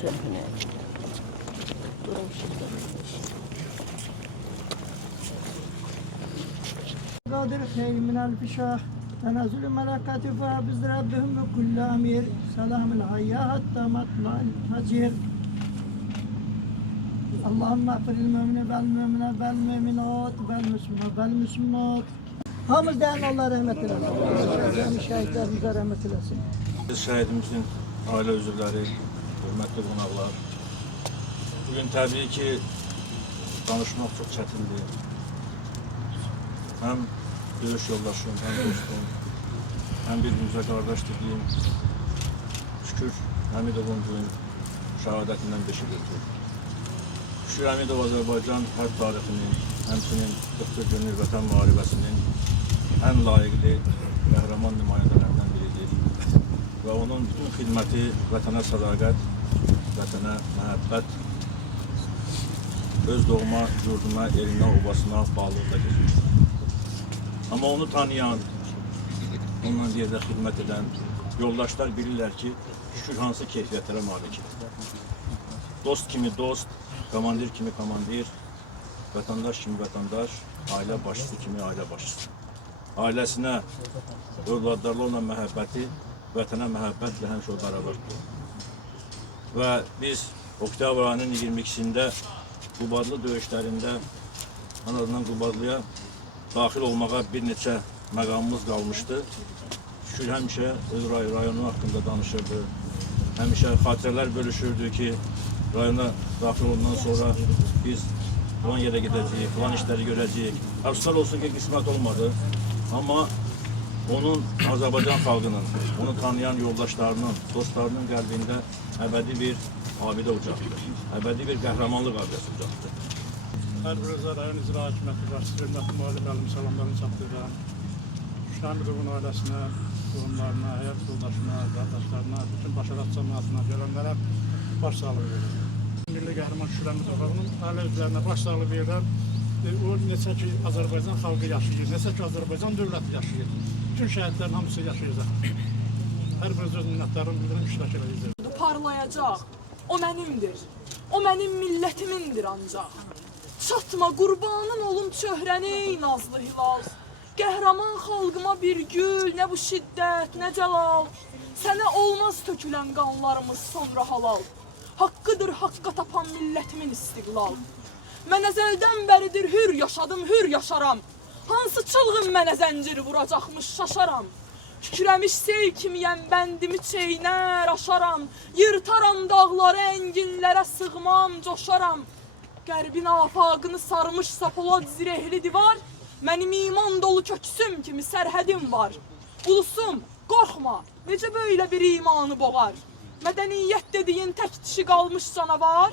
köhnə. قادر خير من ألف شهر تنزل الملائكة فحفظ ربهم بكل أمير سلام الحياة حتى مطلع الفجر اللهم اغفر للمؤمنين والمؤمنات والمؤمنات والمسلمين والمسلمات. Hamımızdan Allah rahmet eylesin. Şehitlerimize rahmet eylesin. Şehidimizin aile üzvləri, hörmətli qonaqlar. Bugün təbii ki, danışmaq çox çətindir. Həm döyüş yoldaşım, həm dostum, həm bir-birimizə qardaş dediyim Şükür Həmidovun bugün şəhadətindən beşi götürür. Şükür Həmidov Azərbaycan hərb tarixinin, həmçinin 41 günlük vətən müharibəsinin ən layiqli qəhrəman nümayəndələrindən biridir. Və onun bütün xidməti vətənə sədaqət, vətənə məhəbbət, öz doğma yurduna, elinə, obasına bağlılıqla geçir. Amma onu tanıyan, onunla yerdə xidmət edən yoldaşlar bilirlər ki, Şükür hansı keyfiyyətlərə malikdir. Dost kimi dost, komandir kimi komandir, vətəndaş kimi vətəndaş, ailə başçısı kimi ailə başçısı. Ailəsinə, övladlarla olan məhəbbəti, vətənə məhəbbətlə həmişə o bərabərdir. Və biz oktyabr ayının 22-sində Qubadlı döyüşlərində en azından Qubadlıya daxil olmağa bir neçə məqamımız qalmışdı. Şükür həmişə öz rayonu haqqında danışırdı. Həmişə xatirələr bölüşürdü ki, rayona daxil ondan sonra biz falan yerə gedəcəyik, falan işləri görəcəyik. Əfsuslar olsun ki, qismət olmadı. Amma onun Azərbaycan xalqının, onu tanıyan yoldaşlarının, dostlarının qəlbində əbədi bir abidə ucaqdır. Əbədi bir qəhrəmanlıq abidəsi ucaqdır. Hər bir rayon icra hakimiyyəti başçısı, hörmətli müəllim müəllim salamlarını çatdırıram. Şükür Həmidovun ailəsinə, qohumlarına, həyat yoldaşına, qardaşlarına, bütün başaraq cəmiyyətinə görənlərə baş sağlığı verirəm. Milli qəhrəman Şükür Həmidovun ailə üzvlərinə baş sağlığı verirəm. O neçə ki Azərbaycan xalqı yaşayır, neçə ki Azərbaycan dövləti yaşayır. Bütün şəhidlərin hamısı yaşayacaq. Hər bir öz minnətlərimi bildirim, iştirak edəcək. Parlayacaq, o mənimdir, o mənim milletimindir ancaq. Çatma qurbanın olum çöhrəni ey nazlı hilal. Qəhrəman xalqıma bir gül, nə bu şiddət, nə cəlal. Sənə olmaz tökülən qanlarımız sonra halal. Haqqıdır haqqa tapan milletimin istiqlal. Mən əzəldən bəridir hür yaşadım, hür yaşaram. Hansı çılğın mənə zəncir vuracaqmış şaşaram. Kükrəmiş sel kimiyəm, bəndimi çeynər, aşaram. Yırtaram dağları, enginlərə sığmam, coşaram. Qərbin afaqını sarmışsa polad zirehli divar, mənim iman dolu köksüm kimi sərhədim var. Ulusum, qorxma, necə böyle bir imanı boğar? Mədəniyyət dediyin tək dişi qalmış canavar.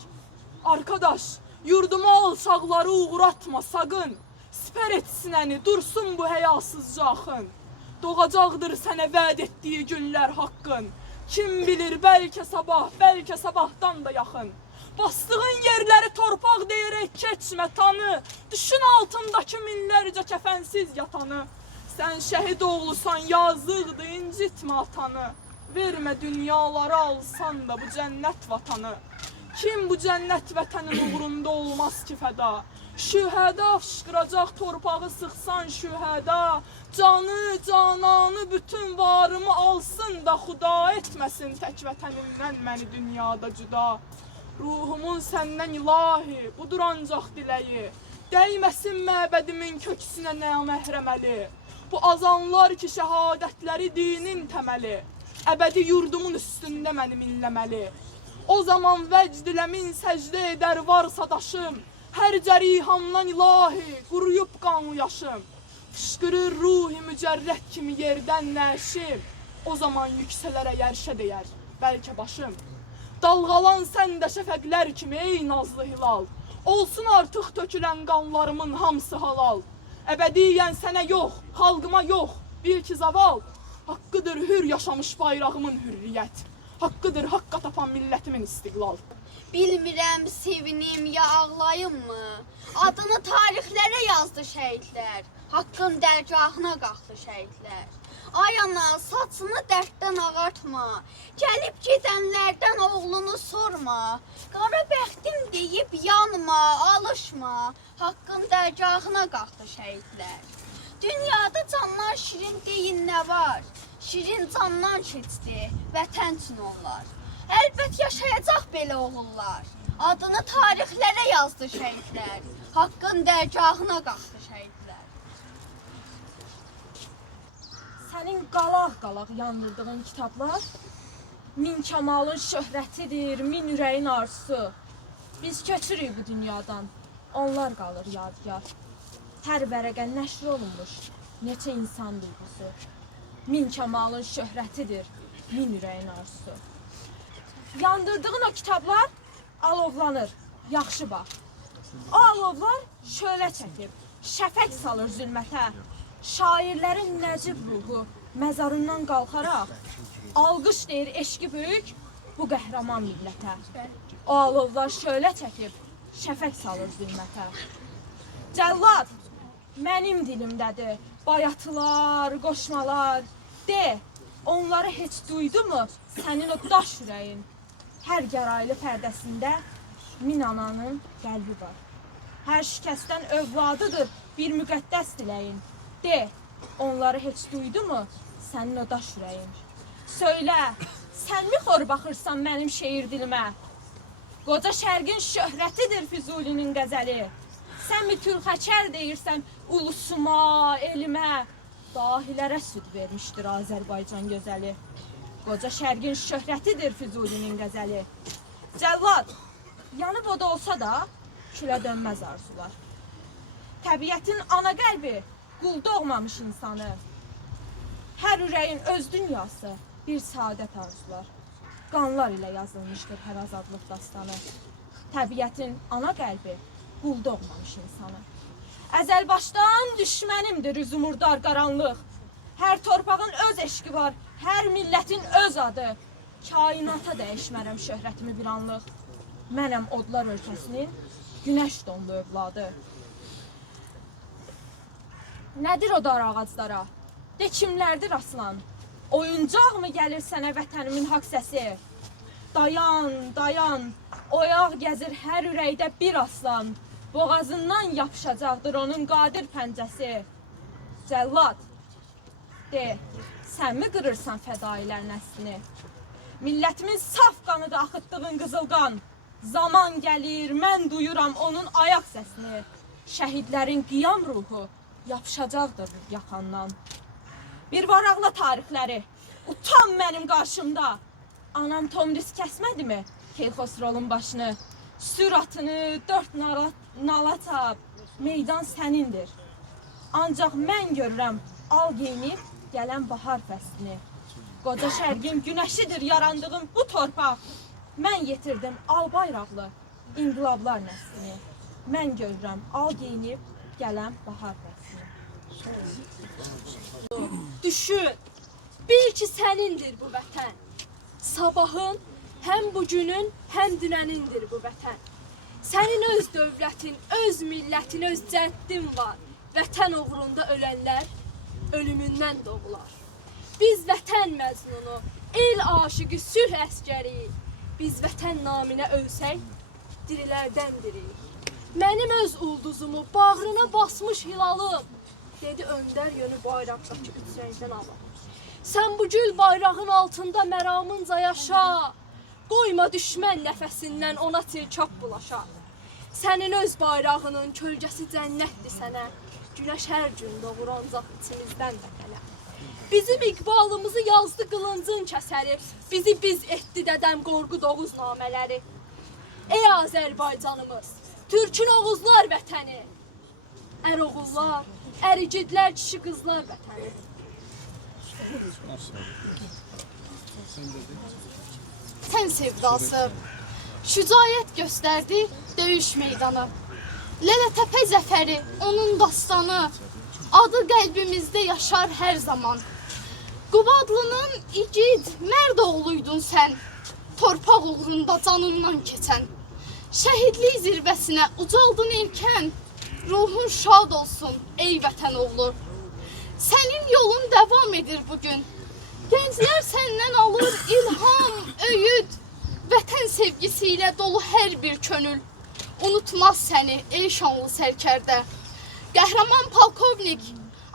Arkadaş, yurdumu alçaqları uğratma sakın. Siper et sinəni, dursun bu həyasızca axın. Doğacaqdır sənə vəd etdiyi günlər haqqın. Kim bilir, bəlkə sabah, bəlkə sabahdan da yaxın. Bastığın yerləri torpaq deyərək keçmə tanı. Düşün altındakı minlərcə kəfənsiz yatanı. Sən şəhid oğlusan, yazıqdır, incitmə atanı. Vermə dünyaları alsan da bu cənnət vatanı. Kim bu cənnət vətənin uğrunda olmaz ki fəda? Şühəda fışqıracaq torpağı sıxsan şühəda. Canı, cananı, bütün varımı alsın da xuda etməsin tək vətənimdən məni dünyada cüda. Ruhumun səndən ilahi, budur ancaq diləyi. Dəyməsin məbədimin köksünə naməhrəməli. Bu azanlar ki şəhadətləri dinin təməli. Əbədi yurdumun üstündə məni minləməli. O zaman vəcd ilə min səcdə edər varsa daşım. Hər cərihamdan ilahi, quruyub qanlı yaşım. Fışqırır ruhi mücərrət kimi yerdən nəşim. O zaman yüksələrə yərşə deyər, bəlkə başım. Dalğalan sən də şəfəqlər kimi ey nazlı hilal. Olsun artıq tökülən qanlarımın hamısı halal. Əbədiyyən sənə yox, xalqıma yox, bil ki zaval. Haqqıdır hür yaşamış bayrağımın hürriyyət. Haqqıdır haqqa tapan milletimin istiqlal. Bilmirəm sevinim ya ağlayım mı? Adını tarixlərə yazdı şəhidlər. Haqqın dərgahına qalxdı şəhidlər. Ay ana, saçını dərddən ağartma. Gəlib gedənlərdən oğlunu sorma. Qara bəxtim deyib yanma, alışma. Haqqın dərgahına qalxdı şəhidlər. Dünyada candan şirin deyin nə var? Şirin candan keçdi, vətən üçün onlar. Əlbət yaşayacaq belə oğullar. Adını tarixlərə yazdı şəhidlər. Haqqın dərgahına qalxdı şəhidlər. Sənin qalaq-qalaq yandırdığın kitablar min kamalın şöhrətidir, min ürəyin arzusu. Biz köçürük bu dünyadan, onlar qalır yadigar. Hər vərəqə nəşr olunmuş neçə insan duyğusu. Min kamalın şöhrətidir, min ürəyin arzusu. Yandırdığın o kitablar alovlanır, yaxşı bax. O alovlar şölə çəkib, şəfək salır zülmətə. Şairlərin nəcib ruhu məzarından qalxaraq, alqış deyir eşqi böyük bu qəhrəman millətə. O alovlar şölə çəkib, şəfək salır zülmətə. Cəllad, mənim dilimdədir, bayatılar, qoşmalar. De, onları heç duydu mu sənin o daş ürəyin? Hər gəraylı pərdəsində min ananın qəlbi var. Hər şikəstdən övladıdır bir müqəddəs diləyin. De, onları heç duydu mu sənin o daş ürəyin? Söylə, sən mi xor baxırsan mənim şeir dilimə? Qoca şərqin şöhrətidir Füzulinin qəzəli. Sən mi türxəçər deyirsən ulusuma, elimə? Dahilərə süd vermişdir Azərbaycan gözəli. Qoca şərqin şöhrətidir Füzulinin qəzəli. Cəllad, yanıb o da olsa da külə dönməz arzular. Təbiətin ana qəlbi qul doğmamış insanı. Hər ürəyin öz dünyası bir saadət arzular. Qanlar ilə yazılmışdır hər azadlıq dastanı. Təbiətin ana qəlbi qul doğmamış insanı. Əzəl başdan düşmənimdir üzümurdar qaranlıq. Hər torpağın öz eşqi var, hər millətin öz adı. Kainata dəyişmərəm şöhrətimi bir anlıq. Mənəm odlar ölkəsinin günəş donlu övladı. Nədir o dar ağaclara? De kimlərdir aslan? Oyuncaq mı gəlir sənə vətənimin haqq səsi? Dayan, dayan, oyaq gəzir hər ürəkdə bir aslan. Boğazından yapışacaqdır onun qadir pəncəsi. Cəllad, de, sən mi qırırsan fədailər nəslini? Millətimin saf qanıda axıtdığın qızıl qan. Zaman gəlir, mən duyuram onun ayaq səsini. Şəhidlərin qiyam ruhu yapışacaqdır yaxandan. Bir varaqla tarixləri, utan mənim qarşımda. Anam Tomris kəsmədi mi Keyxosrolun başını? Sür atını, dörd nala tap, meydan sənindir. Ancaq mən görürəm al geyinib gələn bahar fəslini. Qoca şərqin günəşidir yarandığım bu torpaq. Mən yetirdim al bayraqlı inqilablar nəslini. Mən görürəm al geyinib gələn bahar fəslini. Düşün, bil ki sənindir bu vətən. Sabahın həm bugünün, həm dünənindir bu vətən. Sənin öz dövlətin, öz millətin, öz cəddin var. Vətən uğrunda ölənlər ölümündən doğular. Biz vətən məzlunu, el aşıqı, sülh əskəri. Biz vətən naminə ölsək, dirilərdən diriyik. Mənim öz ulduzumu, bağrına basmış hilalım, dedi öndər yönü bayraqdakı üç rəngdən alın. Sən bu gül bayrağın altında məramınca yaşa, qoyma düşmən nəfəsindən ona tirkab bulaşa. Sənin öz bayrağının kölgəsi cənnətdir sənə, günəş hər gün doğur ancaq içimizdən vətənə. Bizim iqbalımızı yazdı qılıncın kəsəri, bizi biz etdi dədəm qorqu doğuz namələri. Ey Azərbaycanımız, Türkün oğuzlar vətəni, ər oğullar, ər igidlər, kişi qızlar vətəni. Sən sevdası, şücaət göstərdi döyüş meydanı. Lələtəpə zəfəri, onun dastanı, adı qəlbimizdə yaşar hər zaman. Qubadlının igid, mərd oğluydun sən, torpaq uğrunda canından keçən. Şəhidlik zirvəsinə ucaldın erkən, Ruhun şad olsun ey vətən oğlu. Sənin yolun devam edir bugün. Gənclər səndən alır ilham, öyüd. Vətən sevgisiyle dolu her bir könül. Unutmaz səni ey şanlı sərkərdə. Qəhrəman polkovnik,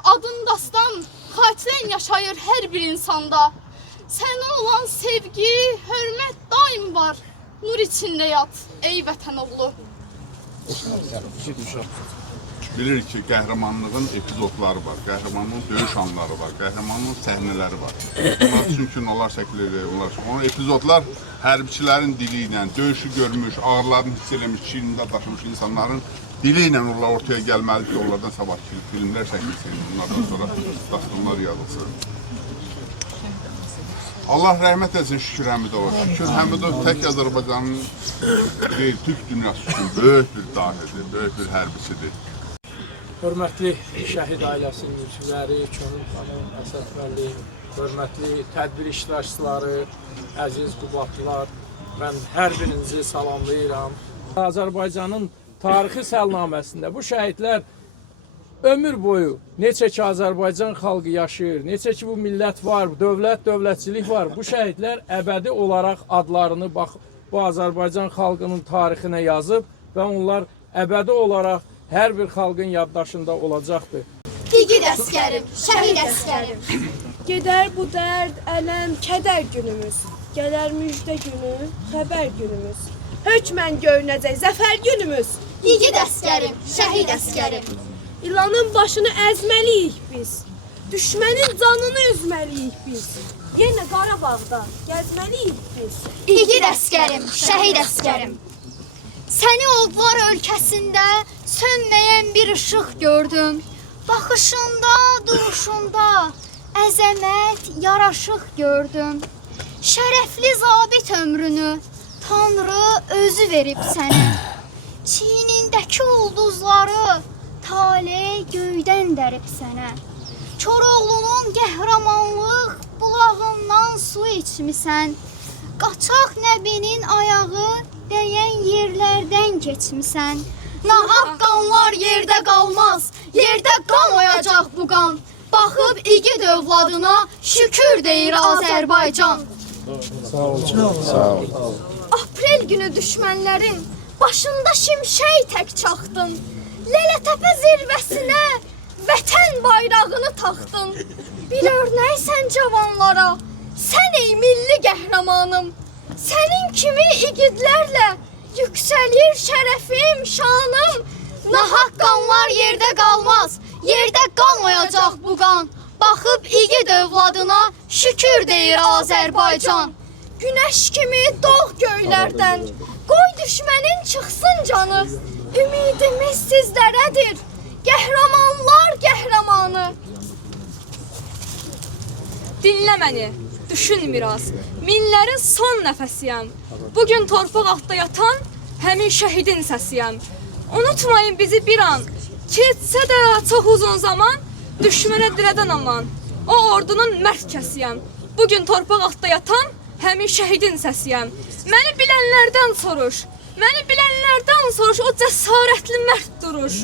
adın dastan, xatirən yaşayır her bir insanda. Sənə olan sevgi, hörmət daim var. Nur içində yat ey vətən oğlu. Bilirik ki, qəhrəmanlığın epizodları var, qəhrəmanlığın döyüş anları var, qəhrəmanlığın səhnələri var. Onlar çünki onlar çəkilir, onlar epizodlar hərbiçilərin dili ilə, döyüşü görmüş, ağırlarını hiss eləmiş, çiynində daşımış insanların dili ilə onlar ortaya gəlməlidir ki, onlardan sabah filmlər çəkilsin, bunlardan sonra dastanlar yazılsın. Allah rəhmət etsin Şükür Həmidova. Şükür Həmidov tək Azərbaycanın deyil, Türk dünyası üçün böyük bir dahidir, böyük bir hərbiçidir. Hörmətli şəhid ailəsinin üzvləri, Könül xanım, Əsəd müəllim, hörmətli tədbir iştirakçıları, əziz qubadlılar, mən hər birinizi salamlayıram. Azərbaycanın tarixi səlnaməsində bu şəhidlər ömür boyu neçə ki Azərbaycan xalqı yaşayır, neçə ki bu millət var, dövlətçilik var, bu şəhidlər əbədi olaraq adlarını bu Azərbaycan xalqının tarixinə yazıb və onlar əbədi olaraq hər bir xalqın yaddaşında olacaqdır. İgid əskərim, şəhid əskərim. Gedər bu dərd, ələm, kədər günümüz. Gələr müjdə günü, xəbər günümüz. Hökmən görünəcək zəfər günümüz. İgid əskərim, şəhid əskərim. İlanın başını əzməliyik biz. Düşmənin canını üzməliyik biz. Yenə Qarabağda gəzməliyik biz. İgid əskərim, şəhid əskərim. Səni odlar ölkəsində sönməyən bir işıq gördüm. Baxışında, duruşunda əzəmət, yaraşıq gördüm. Şərəfli zabit ömrünü Tanrı özü verib sənə. Çiynindəki ulduzları Taley göydən dərib sənə. Koroğlunun qəhrəmanlıq bulağından su içmisən. Qaçaq nəbinin ayağı dəyən yerlərdən keçmisən. Nahaq qanlar yerdə qalmaz, yerdə qalmayacaq bu qan. Baxıb igid övladına şükür deyir Azərbaycan. Sağ ol. Aprel günü düşmənlərin başında şimşək tək çaxdın. Lələtəpə zirvəsinə vətən bayrağını taxdın. Bir örnəksən cavanlara, sən ey milli qəhrəmanım. Sənin kimi igidlərlə yüksəlir şərəfim, şanım. Nahaq qanlar yerdə qalmaz, yerdə qalmayacaq bu qan. Baxıb igid övladına şükür deyir Azərbaycan. Günəş kimi doğ göylərdən, qoy düşmənin çıxsın canı. Ümidimiz sizlərədir, qəhrəmanlar qəhrəmanı. Dinlə məni, düşün biraz. Minlərin son nəfəsiyəm. Bugün torpaq altda yatan həmin şəhidin səsiyəm. Unutmayın bizi bir an. Keçsə də çox uzun zaman düşmənə dirədən aman. O ordunun mərd kəsiyəm. Bugün torpaq altda yatan həmin şəhidin səsiyəm. Məni bilənlərdən soruş. Məni bilənlərdən soruş, o cəsarətli mərd duruş.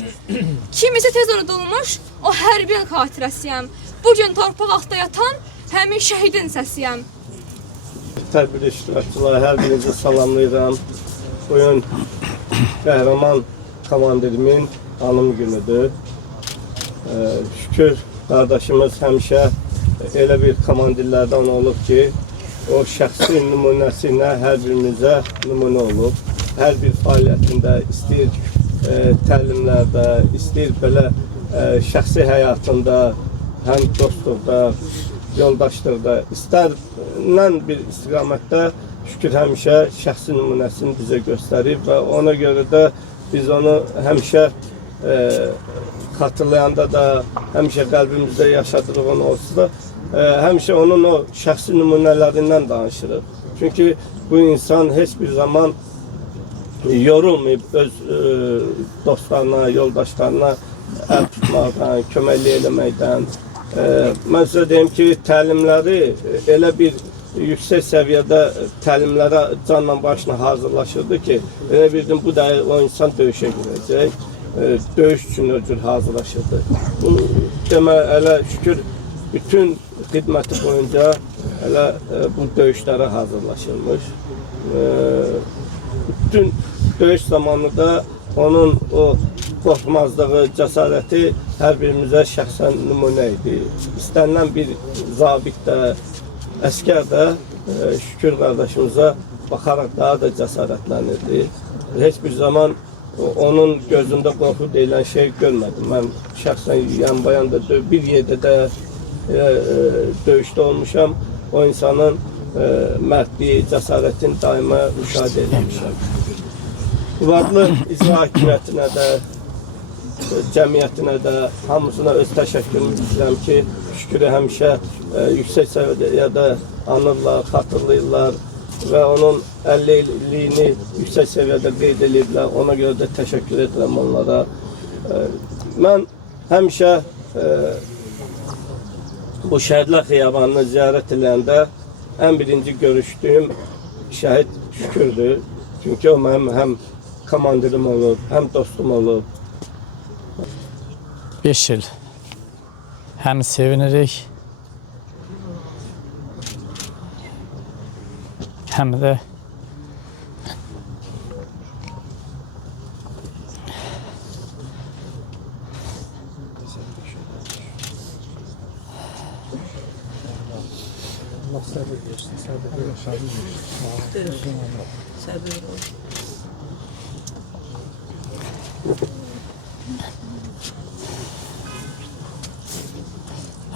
Kimisi tez unudulmuş, o hərbin xatirəsiyəm. Bugün torpaq altda yatan həmin şəhidin səsiyəm. Tədbir iştirakçıları hər birinizi salamlayıram. Bugün qəhrəman komandirimin anım günüdür. Şükür qardaşımız həmişə elə bir komandirlərdən olub ki, o şəxsi nümunəsinə hər birimizə nümunə olub. Hər bir fəaliyyətində, istəyir təlimlərdə, istəyir belə şəxsi həyatında, həm dostluqda, yoldaşlıqda, istənilən bir istiqamətdə Şükür həmişə şəxsi nümunəsini bizə göstərib və ona görə də biz onu həmişə xatırlayanda da, həmişə qəlbimizdə yaşadığını olsa da, həmişə onun o şəxsi nümunələrindən danışırıq. Çünki bu insan heç bir zaman yorulmayıb öz dostlarına, yoldaşlarına əl tutmaqdan, köməklik eləməkdən. Mən sizə deyim ki, təlimləri elə bir yüksək səviyyədə təlimlərə canla başına hazırlaşırdı ki, elə bildim bu da o insan döyüşə girəcək. döyüş üçün o cür hazırlaşırdı. Bu demə elə şükür bütün xidməti boyunca elə bu döyüşlərə hazırlaşılmış. Bütün döyüş zamanı da onun o qorxmazlığı, cəsarəti hər birimizə şəxsən nümunə idi. İstənilən bir zabit də, əskər də şükür qardaşımıza baxaraq daha da cəsarətlənirdi. Heç bir zaman onun gözündə qorxu deyilən şey görmədim. Mən şəxsən yan-bayan da bir yerdə də döyüşdə olmuşam. O insanın mərdliyi, cəsarətini daima müşahidə edilmişəm. Müvafiq icra hakimiyyətinə də, cəmiyyətinə də, hamısına öz təşəkkürümü bildirirəm ki, şükürü həmişə yüksək səviyyədə anırlar, xatırlayırlar və onun 50 illiyini yüksək səviyyədə qeyd ediblər. Ona görə də təşəkkür edirəm onlara. Mən həmişə bu şəhidlər xiyabanını ziyarət edəndə ən birinci görüşdüyüm şəhid Şükürdür. Çünki o mənim həm komandirim olub, həm dostum olub. 5 il həm sevinirik, həm də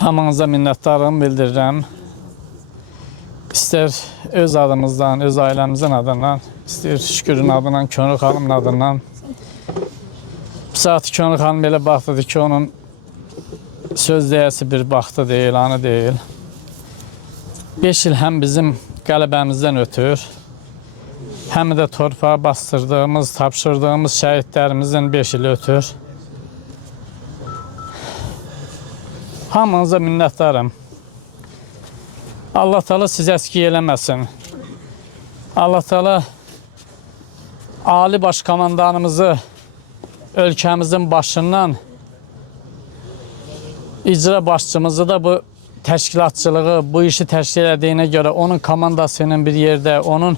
hamınıza minnətdarlığımı bildirirəm. İstər öz adımızdan, öz ailəmizin adından, istər Şükürün adından, Könül xanımın adından. Bu saat Könül xanım belə baxdıdır ki, onun söz deyəsi bir baxtı deyil, anı deyil. 5 il həm bizim qələbəmizdən ötür, həm də torpağa bastırdığımız, tapşırdığımız şəhidlərimizin 5 il ötür. Hamınıza minnətdarım. Allah Teala sizi əskiy eləməsin. Allah Teala Ali Başkomandanımızı ölkəmizin başından, icra başçımızı da bu təşkilatçılığı, bu işi təşkil ediyinə görə onun komandası ilə bir yerdə, onun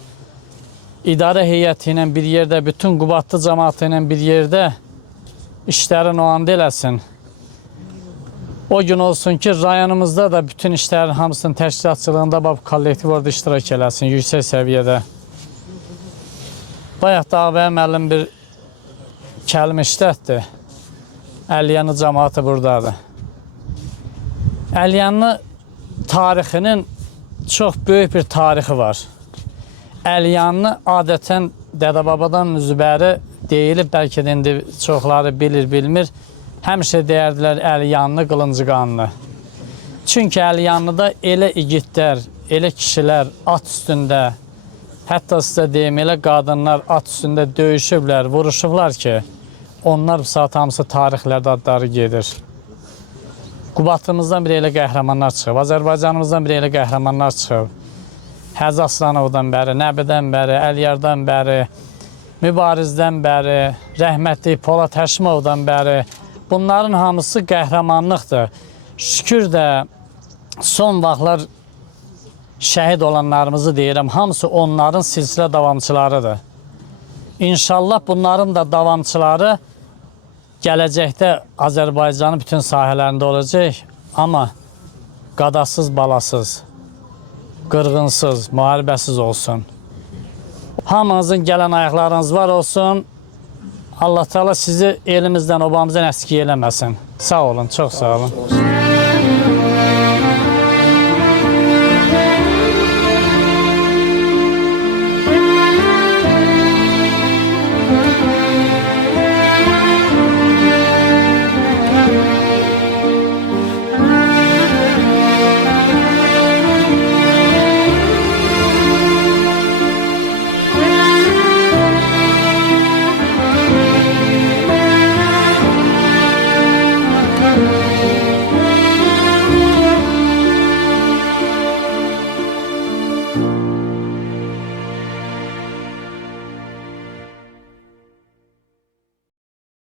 idarə heyəti ilə bir yerdə, bütün Qubadlı cəmaatı ilə bir yerdə işlərin o anda eləsin. O gün olsun ki, rayonumuzda da bütün işlərin hamısının təşkilatçılığında bu kollektiv orada iştirak eləsin, yüksək səviyyədə. Bayaq da ağabey müəllim bir kəlmə işlətdi. Əliyanlı cəmaatı buradadır. Əliyanlı tarixinin çox böyük bir tarixi var. Əliyanlı adətən dədə-babadan üzbəri deyilib, bəlkə də indi çoxları bilir, bilmir. Həmişə deyərdilər Əliyanlı, Qılıncıqanlı. Çünki Əliyanlıda elə igidlər, elə kişilər at üstündə, hətta sizə deyim, elə qadınlar at üstündə döyüşüblər, vuruşublar ki, onlar bu saat hamısı tarixlərdə adları gedir. Qubadlımızdan biri elə qəhrəmanlar çıxıb, Azərbaycanımızdan biri elə qəhrəmanlar çıxıb. Həzi Aslanovdan bəri, Nəbidən bəri, Əliyardan bəri, Mübarizdən bəri, rəhmətli Polad Həşimovdan bəri. Bunların hamısı qəhrəmanlıqdır. Şükür də son vaxtlar şəhid olanlarımızı deyirəm, hamısı onların silsilə davamçılarıdır. İnşallah bunların da davamçıları gələcəkdə Azərbaycanın bütün sahələrində olacaq, amma qadasız, balasız, qırğınsız, müharibəsiz olsun. Hamınızın gələn ayaqlarınız var olsun. Allah Teala sizi elimizdən, obamızdan əskiy eləməsin. Sağ olun, çox sağ olun.